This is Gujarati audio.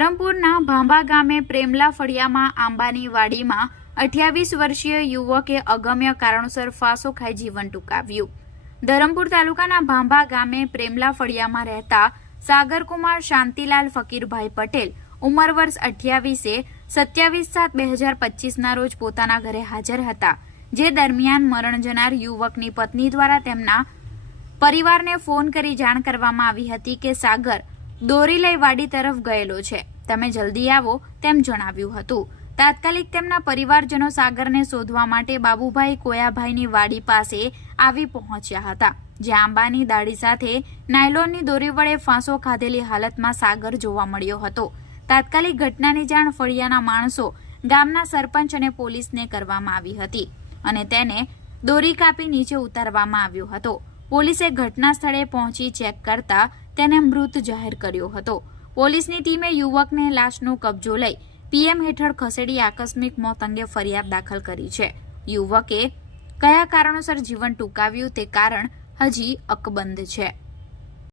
ધરમપુરના ભાંભા ગામે પ્રેમલા ફળિયામાં આંબાની વાડીમાં અઠ્યાવીસ વર્ષીય યુવકે અગમ્ય કારણોસર ફાંસો ખાઈ જીવન ટૂંકાવ્યું. ધરમપુર તાલુકાના ભાંભા ગામે પ્રેમલા ફળિયામાં રહેતા સાગરકુમાર શાંતિલાલ ફકીરભાઈ પટેલ ઉંમર વર્ષ અઠ્યાવીસે સત્યાવીસ સાત બે હજાર પચીસના રોજ પોતાના ઘરે હાજર હતા, જે દરમિયાન મરણ જનાર યુવકની પત્ની દ્વારા તેમના પરિવારને ફોન કરી જાણ કરવામાં આવી હતી કે સાગર દોરી લઈ વાડી તરફ ગયેલો છે. તમે જલ્દી આવો, તેમ જણાવ્યું હતું. તાત્કાલિક તેમના પરિવારજનો સાગરને શોધવા માટે બાબુભાઈ કોયાભાઈની વાડી પાસે આવી પહોંચ્યા હતા જ્યાં આંબાની દાઢી સાથે નાયલોનની દોરી વડે ફાંસો ખાધેલી હાલતમાં સાગર જોવા મળ્યો હતો. તાત્કાલિક ઘટનાની જાણ ફળિયાના માણસો, ગામના સરપંચ અને પોલીસને કરવામાં આવી હતી અને તેને દોરી કાપી નીચે ઉતારવામાં આવ્યો હતો. પોલીસે ઘટના સ્થળે પહોંચી ચેક કરતા તેને મૃત જાહેર કર્યો હતો. પોલીસની ટીમે યુવકને લાશનો કબજો લઈ પીએમ હેઠળ ખસેડી આકસ્મિક મોત અંગે ફરિયાદ દાખલ કરી છે. યુવકે કયા કારણોસર જીવન ટૂંકાવ્યું તે કારણ હજી અકબંધ છે.